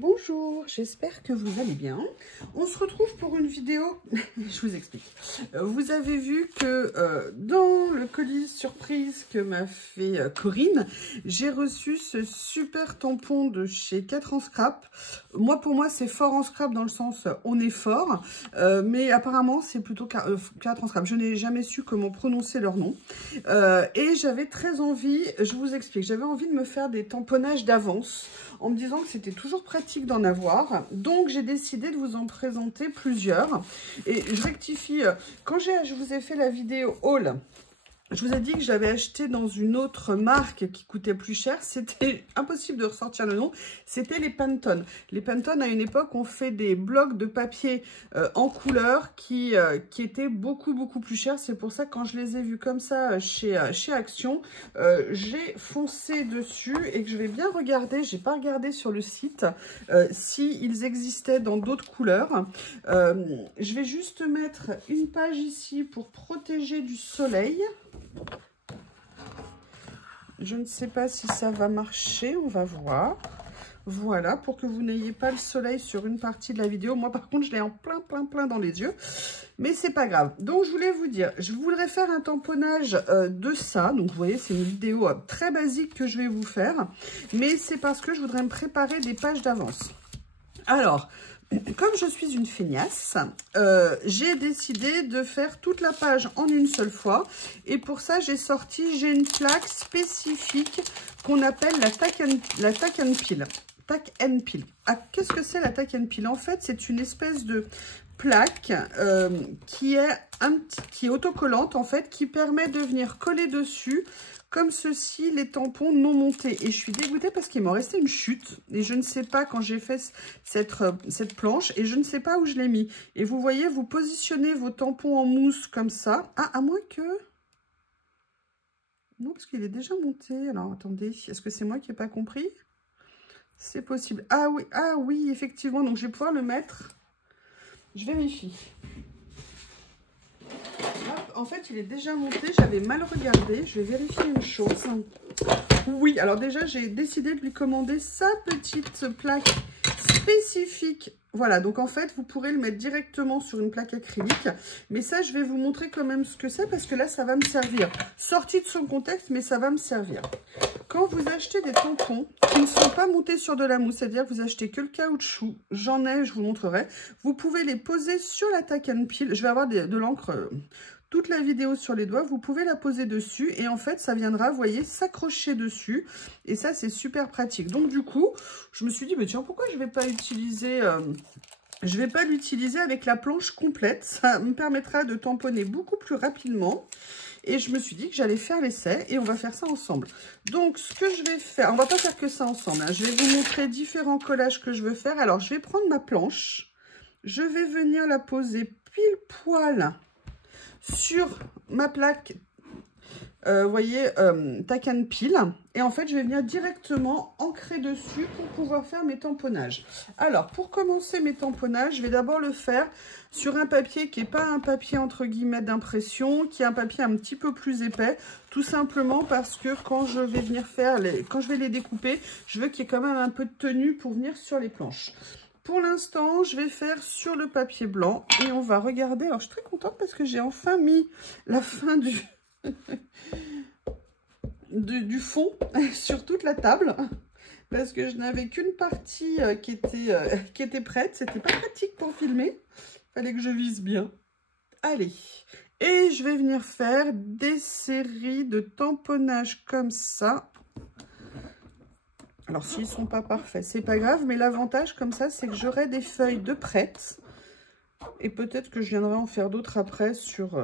Bonjour, j'espère que vous allez bien. On se retrouve pour une vidéo, je vous explique. Vous avez vu que dans le colis surprise que m'a fait Corinne, j'ai reçu ce super tampon de chez 4 en scrap. Pour moi, c'est fort en scrap dans le sens on est fort, mais apparemment c'est plutôt 4 en scrap. Je n'ai jamais su comment prononcer leur nom. Et j'avais très envie, je vous explique, j'avais envie de me faire des tamponnages d'avance en me disant que c'était toujours pratique d'en avoir. Donc, j'ai décidé de vous en présenter plusieurs. Et je rectifie, quand je vous ai fait la vidéo haul, je vous ai dit que j'avais acheté dans une autre marque qui coûtait plus cher. C'était impossible de ressortir le nom. C'était les Pantone. Les Pantone, à une époque, ont fait des blocs de papier en couleur qui étaient beaucoup plus chers. C'est pour ça que quand je les ai vus comme ça chez Action, j'ai foncé dessus et que je vais bien regarder. J'ai pas regardé sur le site s'ils existaient dans d'autres couleurs. Je vais juste mettre une page ici pour protéger du soleil. Je ne sais pas si ça va marcher, on va voir. Voilà, pour que vous n'ayez pas le soleil sur une partie de la vidéo. Moi, par contre, je l'ai en plein dans les yeux. Mais c'est pas grave. Donc, je voulais vous dire, je voudrais faire un tamponnage de ça. Donc, vous voyez, c'est une vidéo très basique que je vais vous faire. Mais c'est parce que je voudrais me préparer des pages d'avance. Alors, comme je suis une feignasse, j'ai décidé de faire toute la page en une seule fois. Et pour ça, j'ai une plaque spécifique qu'on appelle la Tack and Peel. Tack and Peel. Ah, qu'est-ce que c'est la Tack and Peel? En fait, c'est une espèce de plaque qui est autocollante, en fait, qui permet de venir coller dessus comme ceci, les tampons non montés. Et je suis dégoûtée parce qu'il m'en restait une chute. Et je ne sais pas quand j'ai fait cette planche. Et je ne sais pas où je l'ai mis. Et vous voyez, vous positionnez vos tampons en mousse comme ça. Ah, à moins que... Non, parce qu'il est déjà monté. Alors, attendez. Est-ce que c'est moi qui n'ai pas compris? C'est possible. Ah oui, effectivement. Donc, je vais pouvoir le mettre. Je vérifie. En fait, il est déjà monté, j'avais mal regardé. Je vais vérifier une chose. Oui, alors déjà, j'ai décidé de lui commander sa petite plaque spécifique. Voilà, donc en fait, vous pourrez le mettre directement sur une plaque acrylique. Mais ça, je vais vous montrer quand même ce que c'est parce que là, ça va me servir. Sorti de son contexte, mais ça va me servir. Quand vous achetez des tampons qui ne sont pas montés sur de la mousse, c'est-à-dire que vous achetez que le caoutchouc, j'en ai, je vous montrerai. Vous pouvez les poser sur la Tack and Peel. Je vais avoir de l'encre... toute la vidéo sur les doigts, vous pouvez la poser dessus et en fait, ça viendra, vous voyez, s'accrocher dessus. Et ça, c'est super pratique. Donc, du coup, je me suis dit, mais tiens, pourquoi je ne vais pas utiliser... je ne vais pas l'utiliser avec la planche complète. Ça me permettra de tamponner beaucoup plus rapidement. Et je me suis dit que j'allais faire l'essai et on va faire ça ensemble. Donc, ce que je vais faire... On ne va pas faire que ça ensemble, hein. Je vais vous montrer différents collages que je veux faire. Alors, je vais prendre ma planche. Je vais venir la poser pile poil sur ma plaque, vous voyez, Tack and Peel. Et en fait, je vais venir directement ancrer dessus pour pouvoir faire mes tamponnages. Alors, pour commencer mes tamponnages, je vais d'abord le faire sur un papier qui n'est pas un papier entre guillemets d'impression, qui est un papier un petit peu plus épais, tout simplement parce que quand je vais venir quand je vais les découper, je veux qu'il y ait quand même un peu de tenue pour venir sur les planches. Pour l'instant, je vais faire sur le papier blanc et on va regarder. Alors, je suis très contente parce que j'ai enfin mis la fin du fond sur toute la table. Parce que je n'avais qu'une partie qui était prête. C'était pas pratique pour filmer. Il fallait que je vise bien. Allez. Et je vais venir faire des séries de tamponnages comme ça. Alors, s'ils ne sont pas parfaits, c'est pas grave. Mais l'avantage, comme ça, c'est que j'aurai des feuilles de prête. Et peut-être que je viendrai en faire d'autres après sur...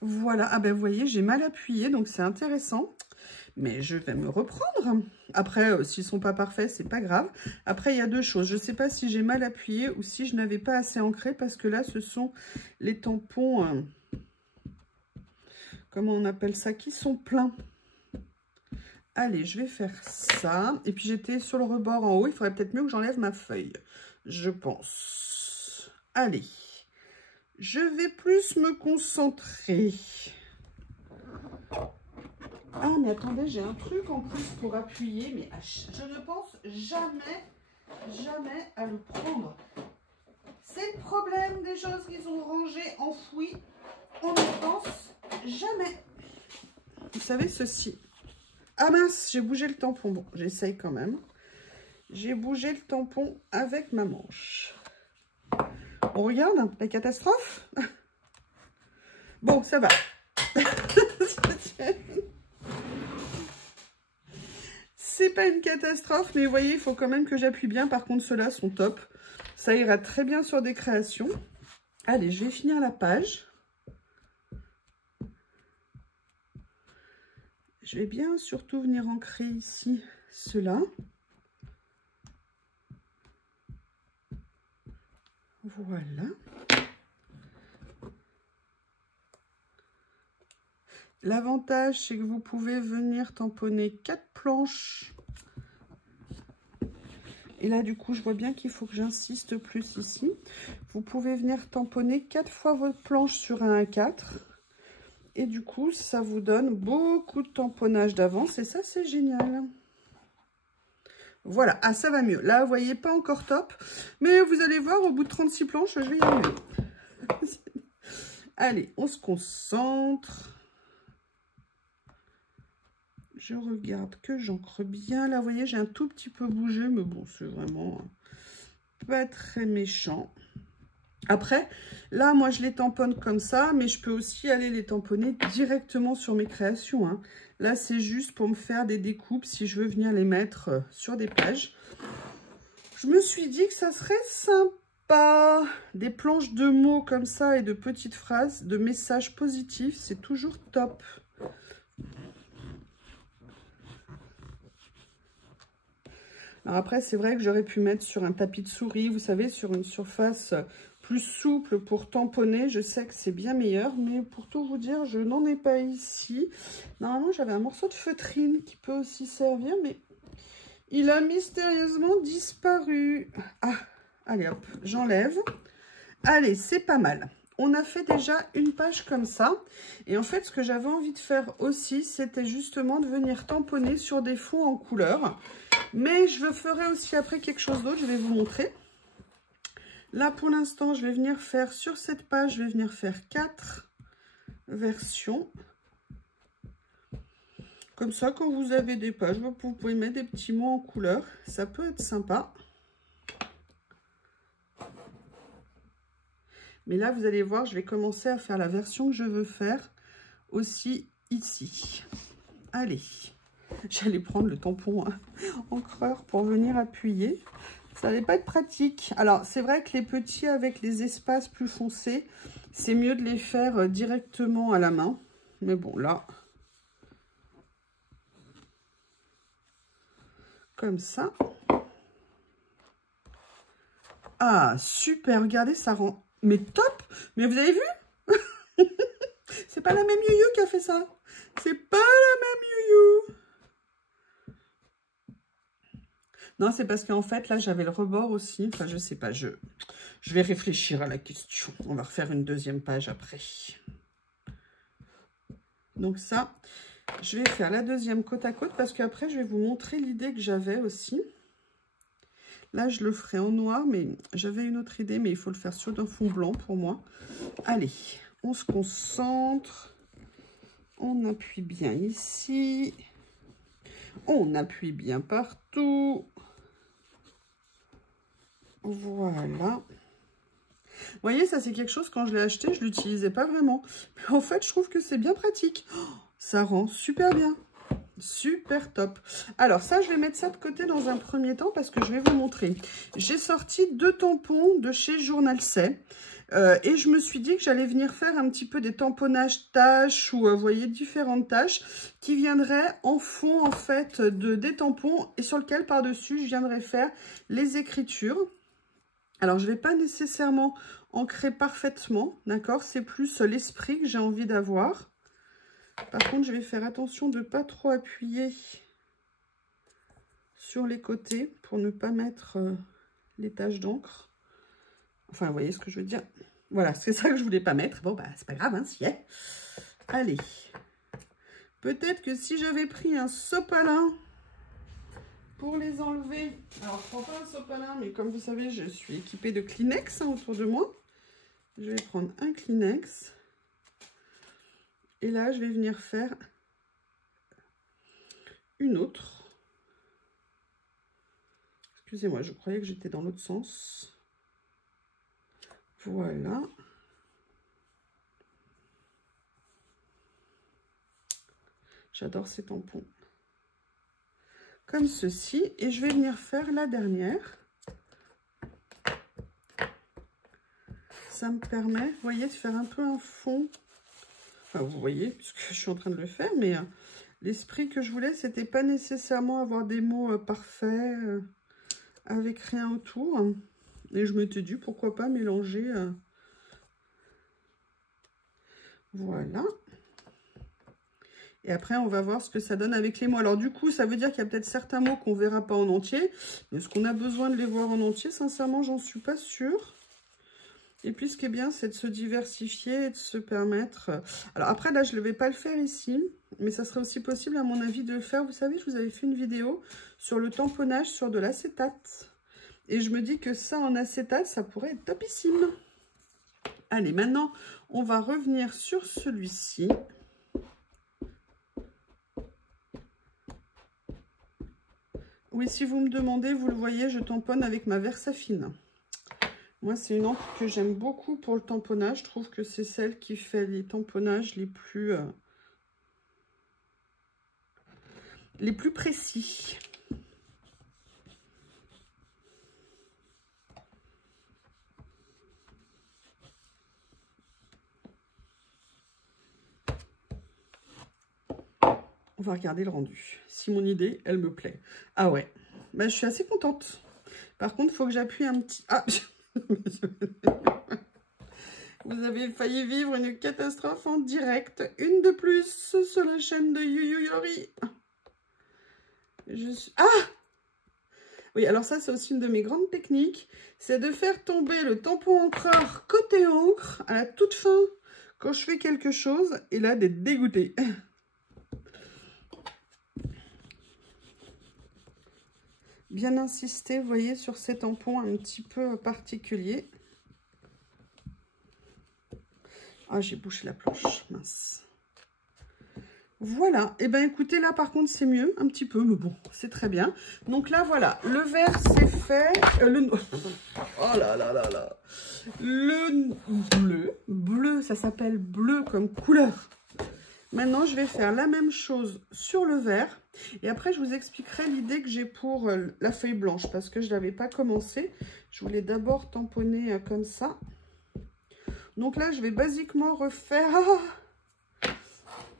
Voilà. Ah ben, vous voyez, j'ai mal appuyé, donc c'est intéressant. Mais je vais me reprendre. Après, s'ils ne sont pas parfaits, c'est pas grave. Après, il y a deux choses. Je ne sais pas si j'ai mal appuyé ou si je n'avais pas assez ancré. Parce que là, ce sont les tampons... comment on appelle ça? Qui sont pleins. Allez, je vais faire ça. Et puis, j'étais sur le rebord en haut. Il faudrait peut-être mieux que j'enlève ma feuille, je pense. Allez, je vais plus me concentrer. Ah, mais attendez, j'ai un truc en plus pour appuyer, mais je ne pense jamais à le prendre. C'est le problème des choses qu'ils ont rangées, enfouies. On ne pense jamais. Vous savez, ceci. Ah mince, j'ai bougé le tampon. Bon, j'essaye quand même. J'ai bougé le tampon avec ma manche. On regarde la catastrophe. Bon, ça va. C'est pas une catastrophe, mais vous voyez, il faut quand même que j'appuie bien. Par contre, ceux-là sont top. Ça ira très bien sur des créations. Allez, je vais finir la page. Je vais bien surtout venir ancrer ici cela. Voilà. L'avantage, c'est que vous pouvez venir tamponner 4 planches. Et là, du coup, je vois bien qu'il faut que j'insiste plus ici. Vous pouvez venir tamponner 4 fois votre planche sur un A4. Et du coup, ça vous donne beaucoup de tamponnage d'avance. Et ça, c'est génial. Voilà. Ah, ça va mieux. Là, vous voyez, pas encore top. Mais vous allez voir, au bout de 36 planches, je vais y arriver. Allez, on se concentre. Je regarde que j'ancre bien. Là, vous voyez, j'ai un tout petit peu bougé. Mais bon, c'est vraiment pas très méchant. Après, là, moi, je les tamponne comme ça. Mais je peux aussi aller les tamponner directement sur mes créations, hein. Là, c'est juste pour me faire des découpes si je veux venir les mettre sur des pages. Je me suis dit que ça serait sympa. Des planches de mots comme ça et de petites phrases, de messages positifs. C'est toujours top. Alors après, c'est vrai que j'aurais pu mettre sur un tapis de souris, vous savez, sur une surface plus souple pour tamponner. Je sais que c'est bien meilleur, mais pour tout vous dire, je n'en ai pas ici. Normalement, j'avais un morceau de feutrine qui peut aussi servir, mais il a mystérieusement disparu. Ah, allez hop, j'enlève. Allez, c'est pas mal. On a fait déjà une page comme ça. Et en fait, ce que j'avais envie de faire aussi, c'était justement de venir tamponner sur des fonds en couleur. Mais je ferai aussi après quelque chose d'autre, je vais vous montrer. Là, pour l'instant, je vais venir faire sur cette page, je vais venir faire 4 versions. Comme ça, quand vous avez des pages, vous pouvez mettre des petits mots en couleur. Ça peut être sympa. Mais là, vous allez voir, je vais commencer à faire la version que je veux faire aussi ici. Allez, j'allais prendre le tampon encreur pour venir appuyer. Ça n'allait pas être pratique. Alors, c'est vrai que les petits avec les espaces plus foncés, c'est mieux de les faire directement à la main. Mais bon, là, comme ça. Ah, super, regardez, ça rend... Mais top! Mais vous avez vu? C'est pas la même Yoyo qui a fait ça. C'est pas la même Yoyo. Non, c'est parce qu'en fait, là, j'avais le rebord aussi. Enfin, je sais pas, je vais réfléchir à la question. On va refaire une deuxième page après. Donc ça, je vais faire la deuxième côte à côte parce qu'après, je vais vous montrer l'idée que j'avais aussi. Là, je le ferai en noir, mais j'avais une autre idée, mais il faut le faire sur un fond blanc pour moi. Allez, on se concentre. On appuie bien ici. On appuie bien partout. Voilà. Vous voyez, ça c'est quelque chose, quand je l'ai acheté, je ne l'utilisais pas vraiment. Mais en fait, je trouve que c'est bien pratique. Oh, ça rend super bien. Super top. Alors ça, je vais mettre ça de côté dans un premier temps parce que je vais vous montrer. J'ai sorti 2 tampons de chez Journal C. Et je me suis dit que j'allais venir faire un petit peu des tamponnages tâches ou vous voyez différentes tâches qui viendraient en fond en fait des tampons et sur lequel par-dessus je viendrai faire les écritures. Alors je ne vais pas nécessairement ancrer parfaitement, d'accord? C'est plus l'esprit que j'ai envie d'avoir. Par contre, je vais faire attention de ne pas trop appuyer sur les côtés pour ne pas mettre les taches d'encre. Enfin, vous voyez ce que je veux dire? Voilà, c'est ça que je voulais pas mettre. Bon, bah, c'est pas grave, hein, si est. Allez. Peut-être que si j'avais pris un sopalin pour les enlever. Alors, je prends pas un sopalin, mais comme vous savez, je suis équipée de Kleenex autour de moi. Je vais prendre un Kleenex. Et là, je vais venir faire une autre. Excusez-moi, je croyais que j'étais dans l'autre sens. Voilà. J'adore ces tampons. Comme ceci. Et je vais venir faire la dernière. Ça me permet, vous voyez, de faire un peu un fond. Enfin, vous voyez, puisque je suis en train de le faire, mais l'esprit que je voulais, c'était pas nécessairement avoir des mots parfaits, avec rien autour. Et je m'étais dit, pourquoi pas mélanger. Voilà. Et après, on va voir ce que ça donne avec les mots. Alors, du coup, ça veut dire qu'il y a peut-être certains mots qu'on ne verra pas en entier. Mais est-ce qu'on a besoin de les voir en entier? Sincèrement, j'en suis pas sûre. Et puis, ce qui est bien, c'est de se diversifier et de se permettre... Alors, après, là, je ne vais pas le faire ici. Mais ça serait aussi possible, à mon avis, de le faire. Vous savez, je vous avais fait une vidéo sur le tamponnage sur de l'acétate. Et je me dis que ça, en acétate, ça pourrait être topissime. Allez, maintenant, on va revenir sur celui-ci. Oui, si vous me demandez, vous le voyez, je tamponne avec ma Versafine. Moi, c'est une encre que j'aime beaucoup pour le tamponnage. Je trouve que c'est celle qui fait les tamponnages les plus précis. On va regarder le rendu. Si mon idée, elle me plaît. Ah ouais, bah, je suis assez contente. Par contre, il faut que j'appuie un petit... Ah vous avez failli vivre une catastrophe en direct. Une de plus sur la chaîne de Yuyuyori. Ah! Oui, alors ça, c'est aussi une de mes grandes techniques. C'est de faire tomber le tampon encreur côté encre à la toute fin quand je fais quelque chose. Et là, d'être dégoûtée. Bien insister, vous voyez, sur ces tampons un petit peu particuliers. Ah, j'ai bouché la planche, mince. Voilà, et bien écoutez, là par contre c'est mieux, un petit peu, mais bon, c'est très bien. Donc là, voilà, le vert c'est fait, oh là là là là, le bleu, ça s'appelle bleu comme couleur. Maintenant, je vais faire la même chose sur le vert. Et après, je vous expliquerai l'idée que j'ai pour la feuille blanche. Parce que je ne l'avais pas commencé. Je voulais d'abord tamponner comme ça. Donc là, je vais basiquement refaire... Ah,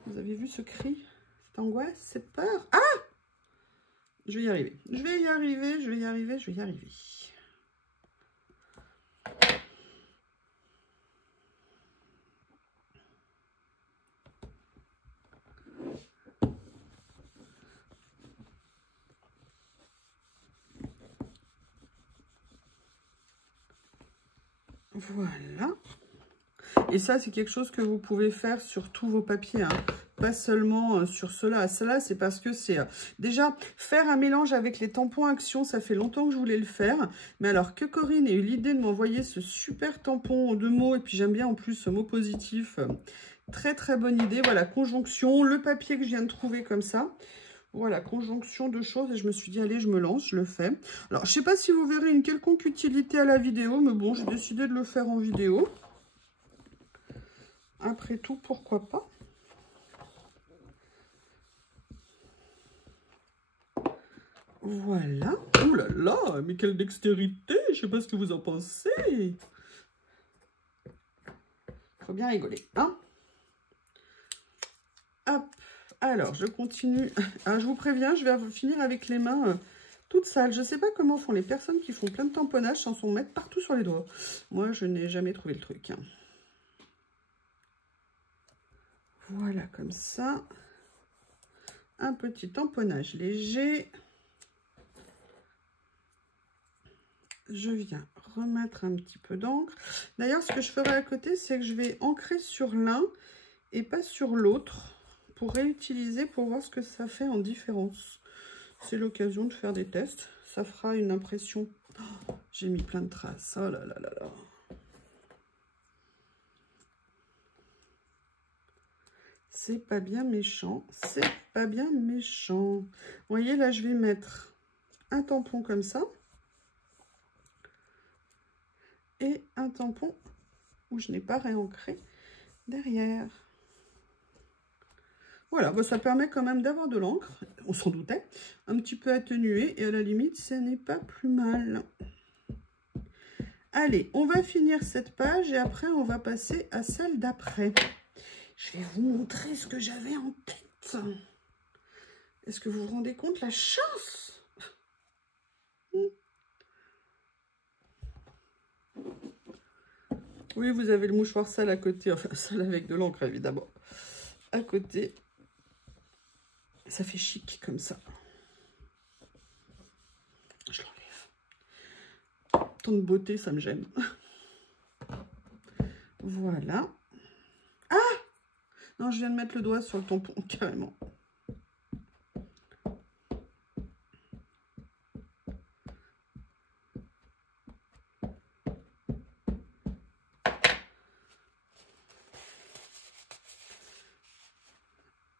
vous avez vu ce cri? Cette angoisse, cette peur? Ah! Je vais y arriver. Je vais y arriver, je vais y arriver, je vais y arriver. Voilà. Et ça, c'est quelque chose que vous pouvez faire sur tous vos papiers, hein. Pas seulement sur ceux-là. Ceux-là, c'est parce que c'est... déjà, faire un mélange avec les tampons Action, ça fait longtemps que je voulais le faire. Mais alors que Corinne ait eu l'idée de m'envoyer ce super tampon de mots, et puis j'aime bien en plus ce mot positif, très très bonne idée. Voilà, conjonction, le papier que je viens de trouver comme ça. Voilà, conjonction de choses, et je me suis dit, allez, je me lance, je le fais. Alors, je sais pas si vous verrez une quelconque utilité à la vidéo, mais bon, j'ai décidé de le faire en vidéo. Après tout, pourquoi pas? Voilà. Ouh là là, mais quelle dextérité! Je sais pas ce que vous en pensez. Faut bien rigoler, hein? Hop. Alors, je continue. Ah, je vous préviens, je vais finir avec les mains toutes sales. Je sais pas comment font les personnes qui font plein de tamponnage sans s'en mettre partout sur les doigts. Moi, je n'ai jamais trouvé le truc, hein. Voilà, comme ça. Un petit tamponnage léger. Je viens remettre un petit peu d'encre. D'ailleurs, ce que je ferai à côté, c'est que je vais ancrer sur l'un et pas sur l'autre. pour réutiliser, pour voir ce que ça fait en différence. C'est l'occasion de faire des tests. Ça fera une impression. Oh, j'ai mis plein de traces. Oh là là là là. C'est pas bien méchant. C'est pas bien méchant. Vous voyez, là, je vais mettre un tampon comme ça. Et un tampon où je n'ai pas réancré derrière. Voilà, bon, ça permet quand même d'avoir de l'encre, on s'en doutait, un petit peu atténué, et à la limite, ce n'est pas plus mal. Allez, on va finir cette page, et après, on va passer à celle d'après. Je vais vous montrer ce que j'avais en tête. Est-ce que vous vous rendez compte, la chance? Oui, vous avez le mouchoir sale à côté, enfin, sale avec de l'encre, évidemment. À côté. Ça fait chic comme ça. Je l'enlève. Tant de beauté, ça me gêne. Voilà. Ah! Non, je viens de mettre le doigt sur le tampon, carrément.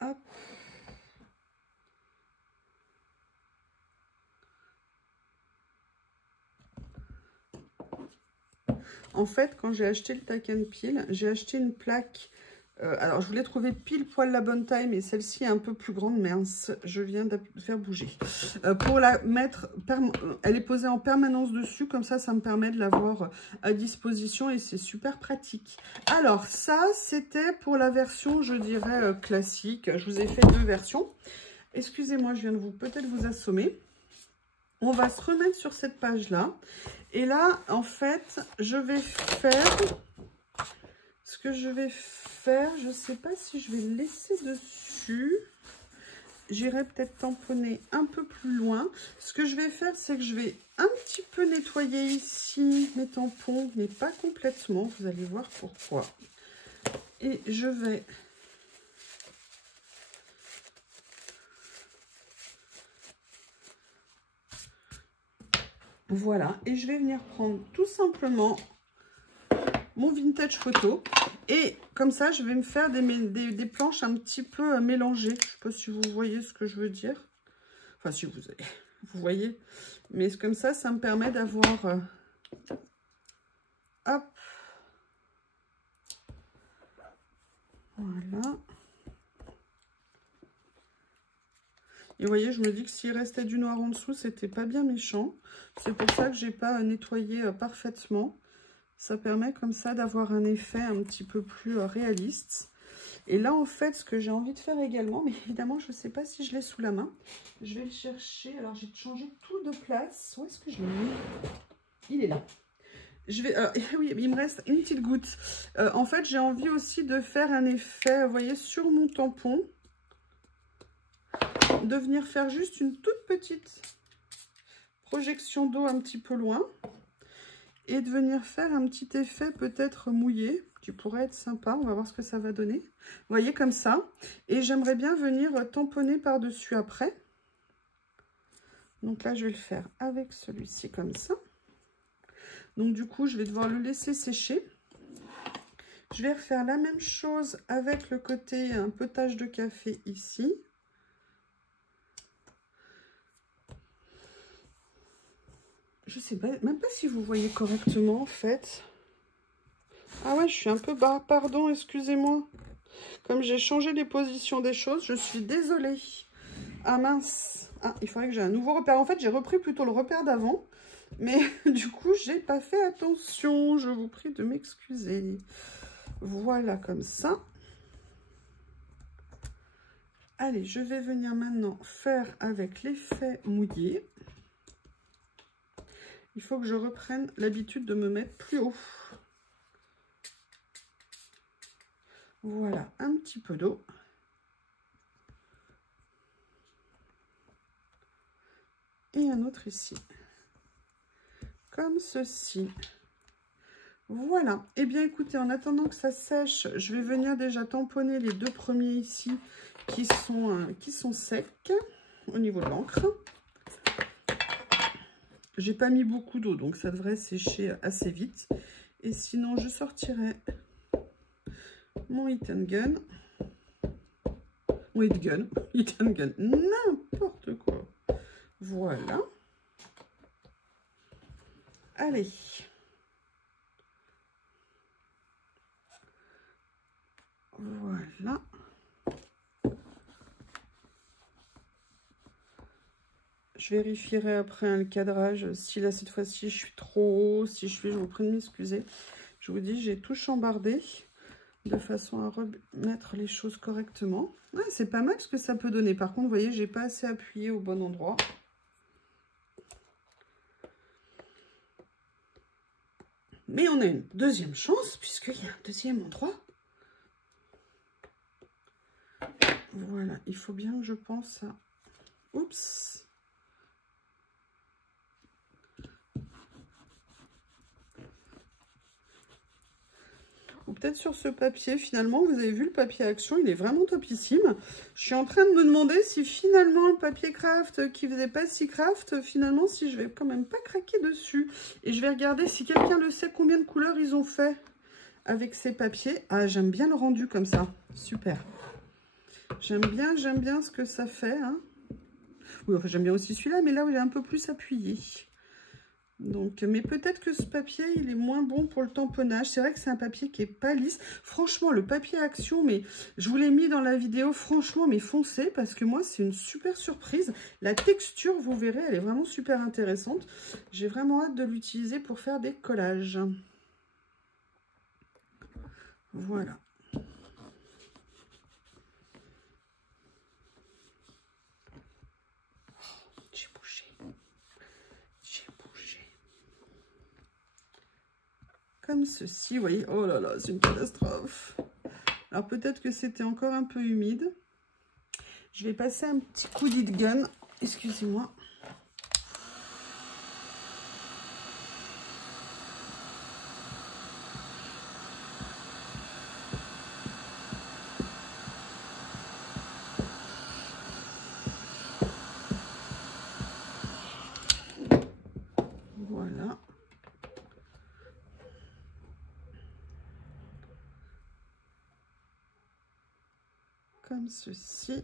Hop. En fait, quand j'ai acheté le Tack & Peel, j'ai acheté une plaque. Alors, je voulais trouver pile poil la bonne taille, mais celle-ci est un peu plus grande. Mince, je viens de faire bouger. Pour la mettre, elle est posée en permanence dessus. Comme ça me permet de l'avoir à disposition et c'est super pratique. Alors, ça, c'était pour la version, je dirais, classique. Je vous ai fait 2 versions. Excusez-moi, je viens de peut-être vous assommer. On va se remettre sur cette page-là. Et là, en fait, je vais faire... Ce que je vais faire, je ne sais pas si je vais le laisser dessus. J'irai peut-être tamponner un peu plus loin. Ce que je vais faire, c'est que je vais un petit peu nettoyer ici mes tampons, mais pas complètement. Vous allez voir pourquoi. Et je vais... Voilà, et je vais venir prendre tout simplement mon vintage photo. Et comme ça, je vais me faire des planches un petit peu mélangées. Je ne sais pas si vous voyez ce que je veux dire. Enfin, si vous voyez. Mais comme ça me permet d'avoir... hop. Voilà. Et vous voyez, je me dis que s'il restait du noir en dessous, c'était pas bien méchant. C'est pour ça que j'ai pas nettoyé parfaitement. Ça permet comme ça d'avoir un effet un petit peu plus réaliste. Et là, en fait, ce que j'ai envie de faire également, mais évidemment, je ne sais pas si je l'ai sous la main. Je vais le chercher. Alors, j'ai changé tout de place. Où est-ce que je l'ai mis? Il est là. Je vais, oui, il me reste une petite goutte. En fait, j'ai envie aussi de faire un effet, vous voyez, sur mon tampon. De venir faire juste une toute petite projection d'eau un petit peu loin. Et de venir faire un petit effet peut-être mouillé, qui pourrait être sympa. On va voir ce que ça va donner. Vous voyez, comme ça. Et j'aimerais bien venir tamponner par-dessus après. Donc là, je vais le faire avec celui-ci comme ça. Donc du coup, je vais devoir le laisser sécher. Je vais refaire la même chose avec le côté un peu tache de café ici. Je sais pas, même pas si vous voyez correctement en fait. Ah ouais, je suis un peu bas, pardon, excusez-moi. Comme j'ai changé les positions des choses, je suis désolée. Ah mince. Ah, il faudrait que j'ai un nouveau repère. En fait, j'ai repris plutôt le repère d'avant. Mais du coup, j'ai pas fait attention. Je vous prie de m'excuser. Voilà, comme ça. Allez, je vais venir maintenant faire avec l'effet mouillé. Il faut que je reprenne l'habitude de me mettre plus haut. Voilà, un petit peu d'eau. Et un autre ici. Comme ceci. Voilà. Eh bien, écoutez, en attendant que ça sèche, je vais venir déjà tamponner les 2 premiers ici qui sont secs au niveau de l'encre. J'ai pas mis beaucoup d'eau, donc ça devrait sécher assez vite. Et sinon, je sortirai mon Heat and Gun. Mon Heat and Gun, n'importe quoi. Voilà. Allez. Voilà. Je vérifierai après le cadrage. Si là, cette fois-ci, je suis trop haut, si je vous prie de m'excuser. Je vous dis, j'ai tout chambardé de façon à remettre les choses correctement. Ouais, c'est pas mal ce que ça peut donner. Par contre, vous voyez, j'ai pas assez appuyé au bon endroit. Mais on a une deuxième chance, puisqu'il y a un deuxième endroit. Voilà, il faut bien que je pense à... Oups! Ou peut-être sur ce papier, finalement, vous avez vu le papier Action, il est vraiment topissime. Je suis en train de me demander si finalement le papier craft qui faisait pas si craft, finalement, si je vais quand même pas craquer dessus. Et je vais regarder si quelqu'un le sait combien de couleurs ils ont fait avec ces papiers. Ah, j'aime bien le rendu comme ça, super. J'aime bien ce que ça fait. Hein. Oui, enfin, j'aime bien aussi celui-là, mais là où il est un peu plus appuyé. Donc, mais peut-être que ce papier, il est moins bon pour le tamponnage. C'est vrai que c'est un papier qui est pas lisse. Franchement, le papier Action, mais je vous l'ai mis dans la vidéo, franchement, mais foncez, parce que moi, c'est une super surprise. La texture, vous verrez, elle est vraiment super intéressante. J'ai vraiment hâte de l'utiliser pour faire des collages. Voilà. Comme ceci, vous voyez, oh là là, c'est une catastrophe. Alors peut-être que c'était encore un peu humide. Je vais passer un petit coup d'heat gun, excusez-moi. Voilà. Comme ceci.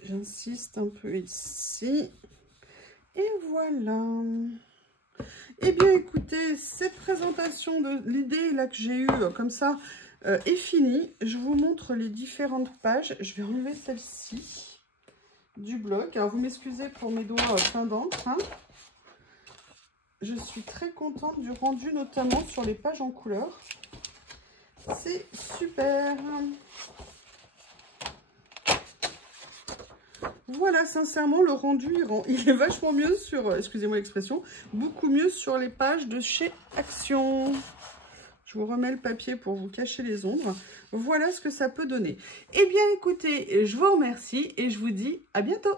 J'insiste un peu ici. Et voilà. Eh bien, écoutez, cette présentation de l'idée là que j'ai eue comme ça est finie. Je vous montre les différentes pages. Je vais enlever celle-ci du blog. Alors, vous m'excusez pour mes doigts pleins d'encre. Hein. Je suis très contente du rendu, notamment sur les pages en couleur. C'est super. Voilà, sincèrement, le rendu, il est vachement mieux sur, excusez-moi l'expression, beaucoup mieux sur les pages de chez Action. Je vous remets le papier pour vous cacher les ombres. Voilà ce que ça peut donner. Eh bien, écoutez, je vous remercie et je vous dis à bientôt.